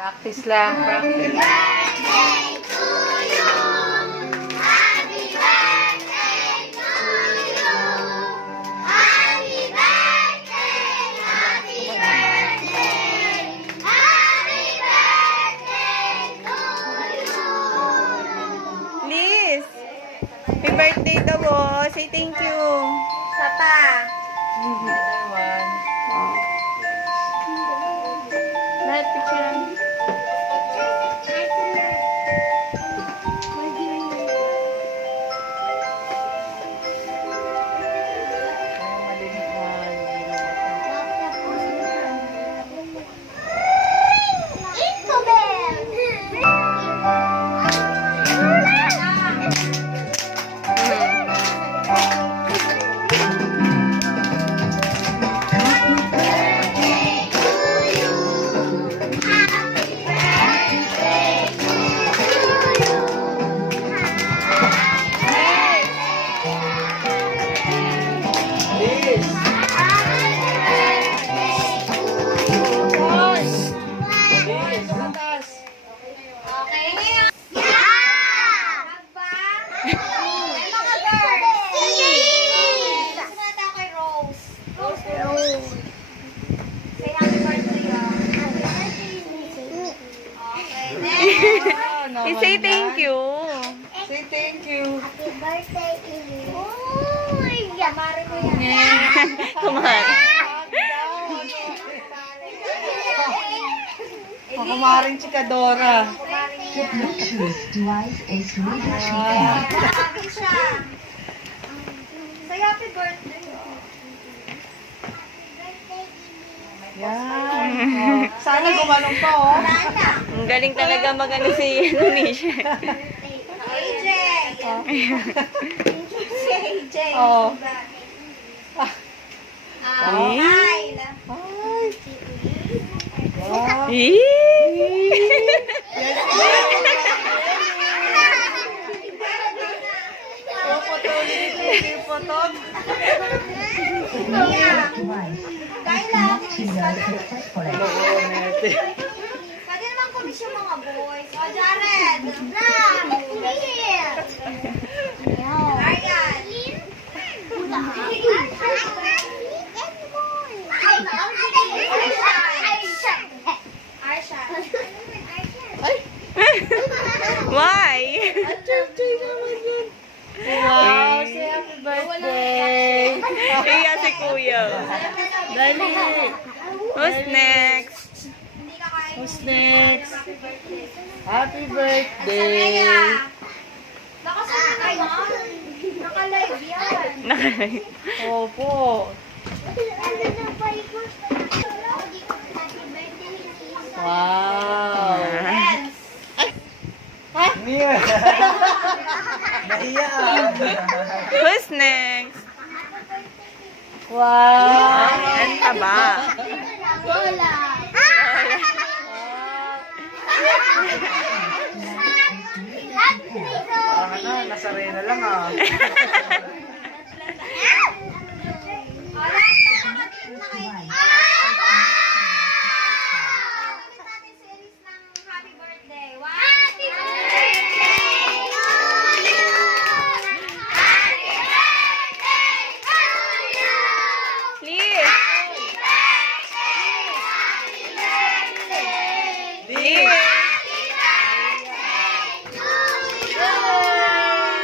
Practice lang. Practice. Liz! Happy birthday daw, oh. Say thank you. Papa. One. Lahat picture. Say thank you. Say thank you. Happy birthday, Ili. Uy! Kamari ko yan. Kumari. Pakamaring chikadora. Grabe siya. Say happy birthday. Yan. Oh, sana gumanong pa, oh. Sana. Ang galing talaga mag-ano si Nisha. AJ. AJ. Oh. Kyle. Ay. Wow. Puputulin ito yung potot. Kyle. Pwede naman kumis yung mga boys. O, Jared. Here. Ryan. Arsha. Why? Wow, say happy birthday. Iya si Kuya. Dali. Who's next? Hindi ka kain. Who's next? Happy Ayan. birthday. Nakasabi kayo. Naka-live yan. Opo. Wow. Friends. Mia. Nahiya. Who's next? Wow. Ang taba. Bola. Parang ano, nasarena lang ah. Happy birthday. Happy birthday. Liz. Liz.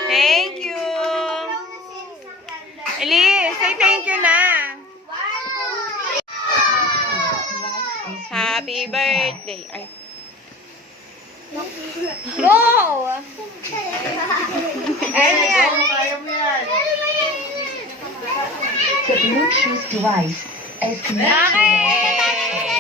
Thank you. Liz, say thank you na. Happy birthday. Ay. Go! Kaya mo yan. The Bluetooth device is connected. Okay.